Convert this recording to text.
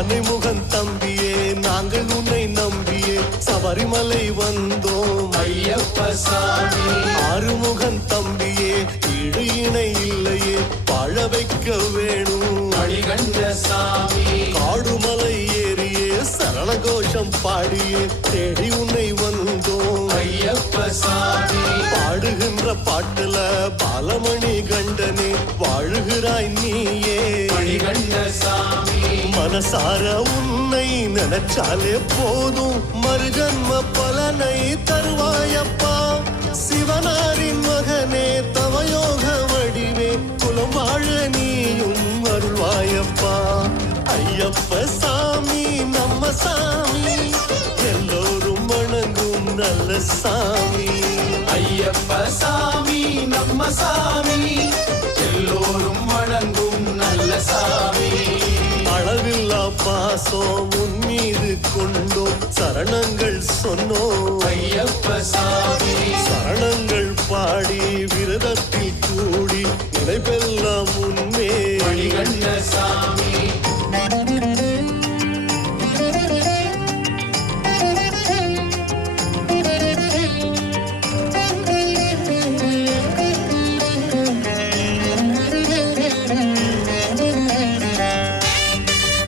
ஆனைமுகன் தம்பியே நாங்கள் உன்னை நம்பியே சபரிமலை வந்தோம் ஐயப்ப சாமி. ஆறுமுகன் தம்பியே ஈடு இணை இல்லையே வாழ வைக்க வேணும் மணிகண்ட சாமி. காடுமலை ஏறியே சரண கோஷம் பாடியே தேடி உன்னை வந்தோம் ஐயப்ப சாமி. பாடுகின்ற பாட்டுல பாலமணி கண்டனே வாழுகிறாய் நீயே மணிகண்ட சாமி. மனசார உன்னை நினைச்சாலே போதும் மறுஜன்ம பலனை தருவாயப்பா சிவனாரின் மகனே தவயோக வடிவே குலம் வாழ நீயும் அருள்வாயப்பா ஐயப்ப சாமி நம்ம சாமி எல்லோரும் வணங்கும் நல்ல சாமி ஐயப்ப சாமி நம்ம சாமி எல்லோரும் வணங்கும் நல்ல சாமி. அளவில்லா பாசம் உன் மீது கொண்டோம் சரணங்கள் சொன்னோம் ஐயப்ப சாமி.